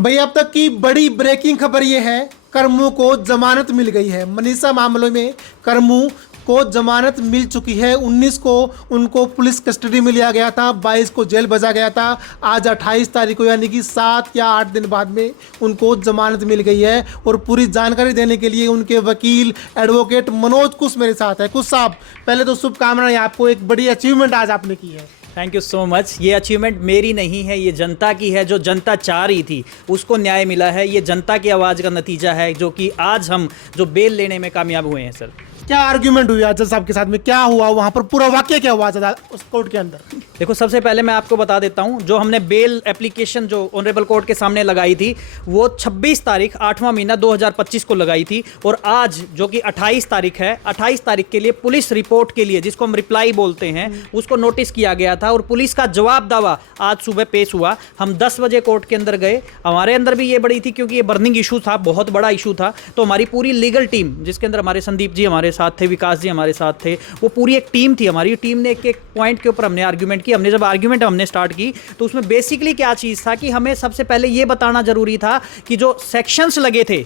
भाई अब तक की बड़ी ब्रेकिंग खबर ये है, करमू को जमानत मिल गई है। मनीषा मामले में करमू को जमानत मिल चुकी है। 19 को उनको पुलिस कस्टडी में लिया गया था, 22 को जेल भेजा गया था। आज 28 तारीख को यानी कि 7 या 8 दिन बाद में उनको जमानत मिल गई है। और पूरी जानकारी देने के लिए उनके वकील एडवोकेट मनोज कुश मेरे साथ है। कुश साहब, पहले तो शुभकामनाएं आपको, एक बड़ी अचीवमेंट आज आपने की है। Thank you so much. ये अचीवमेंट मेरी नहीं है, ये जनता की है। जो जनता चाह रही थी उसको न्याय मिला है। ये जनता की आवाज़ का नतीजा है, जो कि आज हम जो बेल लेने में कामयाब हुए हैं। सर, क्या आर्ग्यूमेंट हुई आज जज साहब के साथ में, क्या हुआ वहां पर, पूरा वाक्य क्या हुआ उस कोर्ट के अंदर? देखो, सबसे पहले मैं आपको बता देता हूं, जो हमने बेल एप्लीकेशन जो ऑनरेबल कोर्ट के सामने लगाई थी वो 26 तारीख 8वां महीना 2025 को लगाई थी। और आज जो कि 28 तारीख है, 28 तारीख के लिए पुलिस रिपोर्ट के लिए, जिसको हम रिप्लाई बोलते हैं, उसको नोटिस किया गया था। और पुलिस का जवाब दावा आज सुबह पेश हुआ। हम 10 बजे कोर्ट के अंदर गए। हमारे अंदर भी ये बड़ी थी, क्योंकि ये बर्निंग इशू था, बहुत बड़ा इशू था। तो हमारी पूरी लीगल टीम, जिसके अंदर हमारे संदीप जी हमारे साथ थे, विकास जी हमारे साथ थे, वो पूरी एक टीम थी। हमारी टीम ने एक एक पॉइंट के ऊपर हमने आर्ग्यूमेंट की। हमने जब आर्ग्यूमेंट हमने स्टार्ट की तो उसमें बेसिकली क्या चीज़ था कि हमें सबसे पहले ये बताना जरूरी था कि जो सेक्शंस लगे थे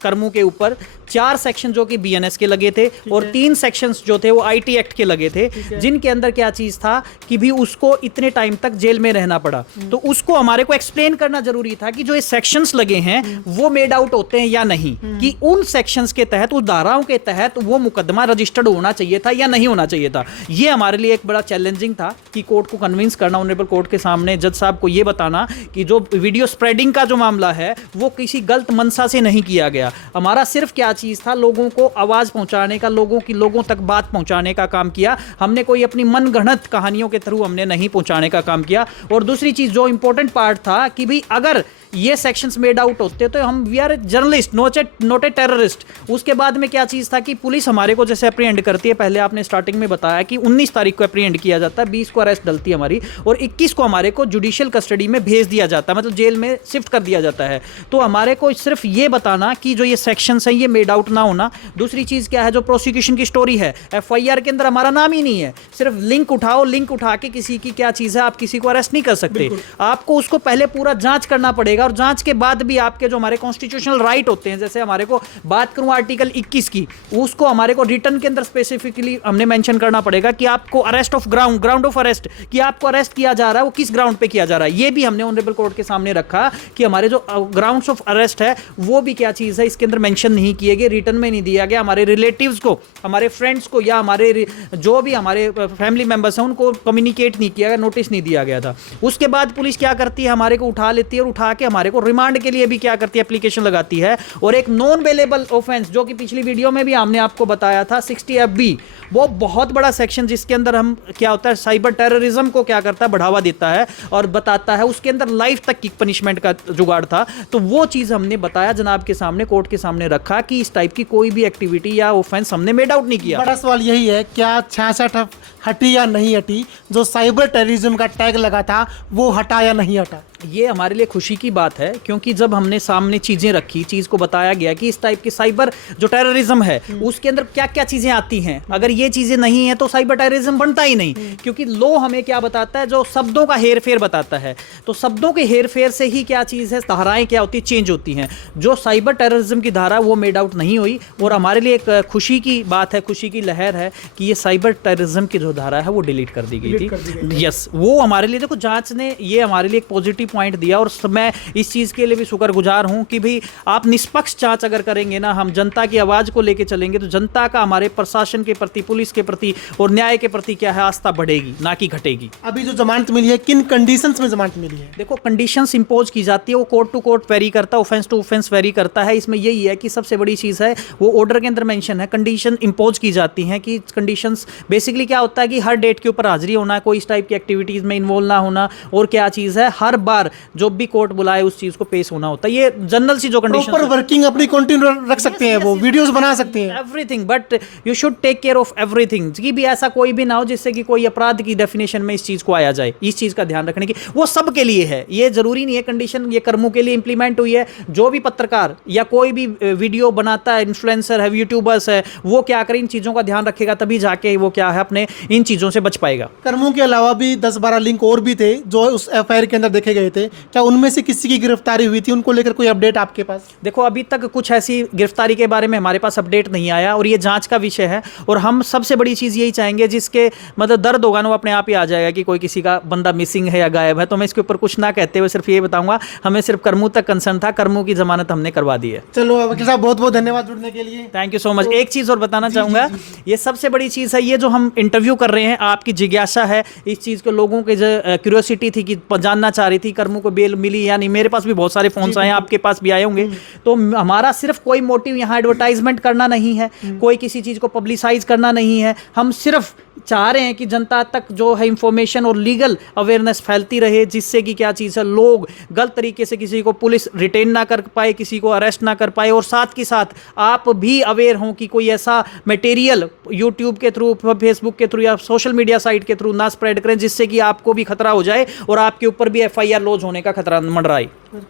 करमू के ऊपर, 4 सेक्शन जो कि बीएनएस के लगे थे और 3 सेक्शंस जो थे वो आईटी एक्ट के लगे थे, जिनके अंदर क्या चीज था कि भी उसको इतने टाइम तक जेल में रहना पड़ा। तो उसको हमारे को एक्सप्लेन करना जरूरी था कि जो ये सेक्शंस लगे हैं वो मेड आउट होते हैं या नहीं, कि उन सेक्शंस के तहत, उस धाराओं के तहत वो मुकदमा रजिस्टर्ड होना चाहिए था या नहीं होना चाहिए था। ये हमारे लिए एक बड़ा चैलेंजिंग था कि कोर्ट को कन्विंस करना, ऑनरेबल कोर्ट के सामने जज साहब को ये बताना कि जो वीडियो स्प्रेडिंग का जो मामला है वो किसी गलत मंशा से नहीं किया गया। हमारा सिर्फ क्या चीज था, लोगों को आवाज पहुंचाने का, लोगों तक बात पहुंचाने का काम किया। हमने कोई अपनी मनगढ़ंत कहानियों के थ्रू हमने नहीं पहुंचाने का काम किया। और दूसरी चीज जो इंपॉर्टेंट पार्ट था कि भाई अगर ये सेक्शंस मेड आउट होते तो हम we are journalist, not a terrorist. उसके बाद में क्या चीज था कि पुलिस हमारे को जैसे अप्रीहेंड करती है, पहले आपने स्टार्टिंग में बताया कि 19 तारीख को अप्रीहेंड किया जाता है, 20 को अरेस्ट डलती है हमारी, और 21 को हमारे को जुडिशियल कस्टडी में भेज दिया जाता है, मतलब जेल में शिफ्ट कर दिया जाता है। तो हमारे को सिर्फ ये बताना कि जो ये सेक्शंस हैं ये मेड आउट ना होना। दूसरी चीज क्या है, जो प्रोसिक्यूशन की स्टोरी है, एफआईआर के अंदर हमारा नाम ही नहीं है। सिर्फ लिंक उठाओ, लिंक उठा के किसी की क्या चीज है, आप किसी को अरेस्ट नहीं कर सकते। आपको उसको पहले पूरा जांच करना पड़ेगा, और जांच के बाद भी आपके जो हमारे कॉन्स्टिट्यूशनल राइट होते हैं, जैसे हमारे को बात करूं आर्टिकल 21 की, उसको हमारे को रिटर्न के अंदर स्पेसिफिकली हमने मेंशन करना पड़ेगा कि आपको arrest of ground of arrest, कि आपको अरेस्ट किया जा रहा है वो किस ग्राउंड पे किया जा रहा है। ये भी हमने ऑनरेबल कोर्ट के सामने रखा कि हमारे जो ग्राउंड्स ऑफ अरेस्ट है वो भी क्या चीज है, इसके अंदर मेंशन नहीं किए गए, रिटर्न में नहीं दिया गया। हमारे रिलेटिव्स को, हमारे फ्रेंड्स को, या हमारे जो भी हमारे फैमिली मेंबर्स हैं उनको कम्युनिकेट नहीं किया गया, नोटिस नहीं दिया गया था। उसके बाद पुलिस क्या करती है, हमारे को उठा लेती है, और उठा के हमारे को रिमांड के लिए भी क्या करती है, एप्लीकेशन लगाती है। और एक नॉन बेलेबल ऑफेंस, जो कि पिछली वीडियो में भी हमने आपको बताया था, 60 FB, वो बहुत बड़ा सेक्शन जिसके अंदर हम क्या होता है, साइबर टेररिज्म को क्या करता है, बढ़ावा देता है और बताता है। उसके अंदर लाइफ तक की पनिशमेंट का जुगाड़ था। तो वो चीज हमने बताया जनाब के सामने, कोर्ट के सामने रखा कि इस टाइप की कोई भी एक्टिविटी या ऑफेंस हमने मेड आउट नहीं किया। बड़ा सवाल यही है, क्या 66 हटी या नहीं हटी? जो साइबर टेररिज्म का टैग लगा था वो हटा या नहीं हटा? ये हमारे लिए खुशी की बात है, क्योंकि जब हमने सामने चीजें रखी, चीज को बताया गया कि इस टाइप की साइबर जो टेररिज्म है उसके अंदर क्या क्या चीजें आती हैं, अगर ये चीजें नहीं है तो साइबर टेररिज्म बनता ही नहीं। क्योंकि लॉ हमें क्या बताता है, जो शब्दों का हेरफेर बताता है, तो शब्दों के हेरफेर से ही क्या चीज है, धाराएं क्या होती है, चेंज होती हैं। जो साइबर टेररिज्म की धारा वो मेड आउट नहीं हुई। और हमारे लिए एक खुशी की बात है, खुशी की लहर है कि ये साइबर टेररिज्म की जो धारा है वो डिलीट कर दी गई थी। यस, वो हमारे लिए, देखो, जांच ने ये हमारे लिए एक पॉजिटिव पॉइंट दिया। और मैं इस चीज के लिए भी शुक्रगुजार हूं कि भी आप निष्पक्ष जांच अगर करेंगे ना, हम जनता की आवाज को लेकर चलेंगे, तो जनता का हमारे प्रशासन के प्रति, पुलिस के प्रति और न्याय के प्रति क्या है, आस्था बढ़ेगी, ना कि घटेगी। अभी जो जमानत मिली है, किन कंडीशंस में जमानत मिली है? देखो, कंडीशंस इंपोज की जाती है, वो कोर्ट टू कोर्ट वेरी करता है, ऑफेंस टू ऑफेंस वेरी करता है। इसमें यही है कि सबसे बड़ी चीज है, वो ऑर्डर के अंदर मेंशन है, कंडीशन इंपोज की जाती हैं कि कंडीशंस बेसिकली क्या होता है कि हर डेट के ऊपर हाजिरी होना, कोई इस टाइप की एक्टिविटीज में इन्वॉल्व ना होना, और क्या चीज है, हर बार जो भी कोर्ट बुलाए उस चीज को पेश होना होता है। ये जनरल सी जो कंडीशन, प्रॉपर वर्किंग अपनी कंटिन्यू रख सकते हैं, वो वीडियोस बना सकते हैं, everything, but you should take care of everything, कि भी ऐसा कोई भी ना हो जिससे कि कोई अपराध की डेफिनेशन में इस चीज को आया जाए। इस चीज का ध्यान रखने की, वो सब के लिए है, ये जरूरी नहीं है कंडीशन ये करमू के लिए इंप्लीमेंट हुई है। जो भी पत्रकार या कोई भी वीडियो बनाता है, इन्फ्लुएंसर है, यूट्यूबर्स है, वो क्या करें, इन चीजों का ध्यान रखेगा, तभी जाके वो क्या है, अपने इन चीजों से बच पाएगा। करमू के अलावा भी 10-12 लिंक और भी थे जो उस एफआईआर के अंदर देखे गए गए थे, क्या उनमें से किसी की गिरफ्तारी हुई थी? उनको लेकर कोई अपडेट आपके पास? देखो, अभी तक कुछ ऐसी गिरफ्तारी के बारे में हमारे पास अपडेट नहीं आया और ये जांच का विषय है। और हम सबसे बड़ी चीज़ यही चाहेंगे, जिसके मतलब दर्द होगा ना वो अपने आप ही आ जाएगा कि कोई किसी का बंदा मिसिंग है या गायब है। तो मैं इसके ऊपर कुछ ना कहते हुए सिर्फ ये बताऊंगा, हमें सिर्फ करमू तक कंसर्न था, करमू की जमानत हमने करवा दी है। चलो वकील साहब, बहुत बहुत धन्यवाद जुड़ने के लिए। Thank you so much. एक चीज़ और बताना चाहूँगा, ये सबसे बड़ी चीज़ है, ये जो हम इंटरव्यू कर रहे हैं, आपकी जिज्ञासा है इस चीज़ को, लोगों की जो क्यूरियोसिटी थी कि जानना चाह रही थी करमू को बेल मिली या नहीं। मेरे पास भी बहुत सारे फोन्स आए हैं, आपके पास भी आए होंगे। तो हमारा सिर्फ कोई मोटिव यहाँ एडवर्टाइजमेंट करना नहीं है, कोई किसी चीज़ को पब्लिसाइज करना नहीं है। हम सिर्फ चाह रहे हैं कि जनता तक जो है इंफॉर्मेशन और लीगल अवेयरनेस फैलती रहे, जिससे कि क्या चीज़ है, लोग गलत तरीके से किसी को पुलिस रिटेन ना कर पाए, किसी को अरेस्ट ना कर पाए। और साथ के साथ आप भी अवेयर हों कि कोई ऐसा मटेरियल यूट्यूब के थ्रू, फेसबुक के थ्रू या सोशल मीडिया साइट के थ्रू ना स्प्रेड करें, जिससे कि आपको भी खतरा हो जाए और आपके ऊपर भी FIR लॉन्च होने का खतरा मंडराए।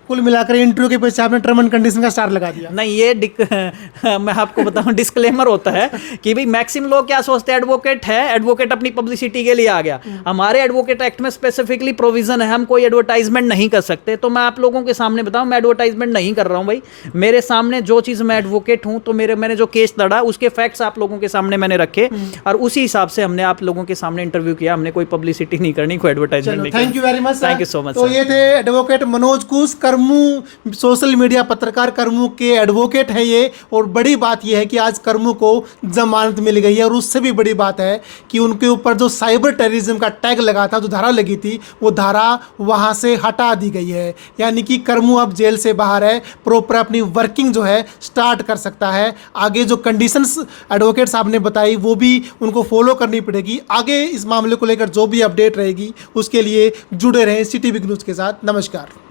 कुल मिलाकर इंटरव्यू के पीछे आपने टर्म एंड कंडीशन का स्टार लगा दिया। नहीं, ये मैं आपको बताऊं, डिस्क्लेमर होता है कि भाई मैक्सिमम लोग क्या सोचते हैं, एडवोकेट है, एडवोकेट अपनी पब्लिसिटी के लिए आ गया। हमारे एडवोकेट एक्ट में स्पेसिफिकली प्रोविजन है, हम कोई एडवर्टाइजमेंट नहीं कर सकते। तो मैं आप लोगों के सामने बताऊं, मैं एडवर्टाइजमेंट नहीं कर रहा हूं भाई। मेरे सामने जो चीज़, मैं एडवोकेट हूं तो मैंने जो केस लड़ा उसके फैक्ट्स आप लोगों के सामने मैंने रखे और उसी हिसाब से हमने आप लोगों के सामने इंटरव्यू किया। हमने कोई पब्लिसिटी नहीं करनी, कोई एडवर्टाइजमेंट नहीं। Thank you very much. Thank you so much. तो ये थे एडवोकेट मनोज कुश, करमू सोशल मीडिया पत्रकार, करमू के एडवोकेट हैं ये। और बड़ी बात यह है कि आज करमू को जमानत मिल गई है। और उससे भी बड़ी बात है कि उनके ऊपर जो साइबर टेररिज्म का टैग लगा था, जो धारा लगी थी, वो धारा वहां से हटा दी गई है। यानी कि करमू अब जेल से बाहर है, प्रॉपर अपनी वर्किंग जो है स्टार्ट कर सकता है। आगे जो कंडीशंस एडवोकेट साहब ने बताई वो भी उनको फॉलो करनी पड़ेगी। आगे इस मामले को लेकर जो भी अपडेट रहेगी उसके लिए जुड़े रहें CTV न्यूज़ के साथ। नमस्कार।